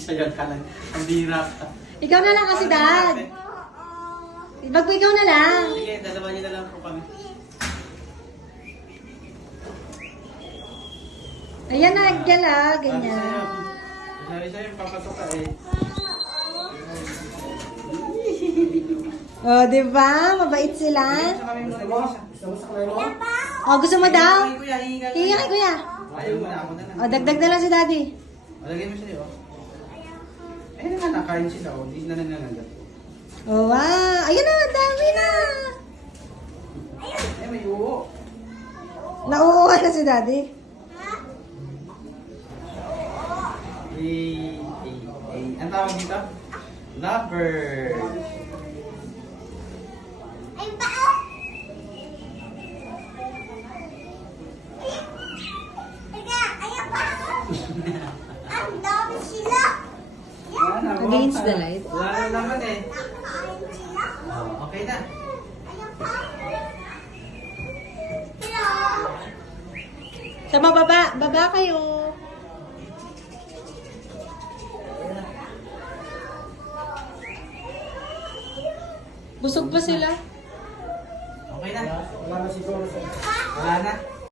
Sayan ka lang. Ang bira ka. Ikaw na lang kasi, Dad. Bag ko ikaw na lang. Sige, dalawa niyo na lang po kami. Ayan na, gala, ganyan. Sabi sa'yo, papasok ka eh. Oh, di ba? Mabait sila. Gusto kami muna mag-isa. Gusto mo sa kanila mo? Oh, gusto mo daw? Hingi kuya, hingi ka. Hiya kay kuya. Ayaw mo na, ako na lang. Oh, dagdag na lang si Daddy. O, lagay mo siya oh. Ayun na nga, nakain sila oh. Hindi na nangangagat. Oh, wow. Ayun na, dami na. Eh, may uwo. Nauuwa na si Daddy. Ang tawag dito? Lover. Ang dami sila. Against the light. Wala na naman eh. Nakain sila. Oh, okay na. Ayan pa. Hello. Sa mababa. Baba kayo. Busog pa sila. Okay na. Wala na siguro sa... Wala na.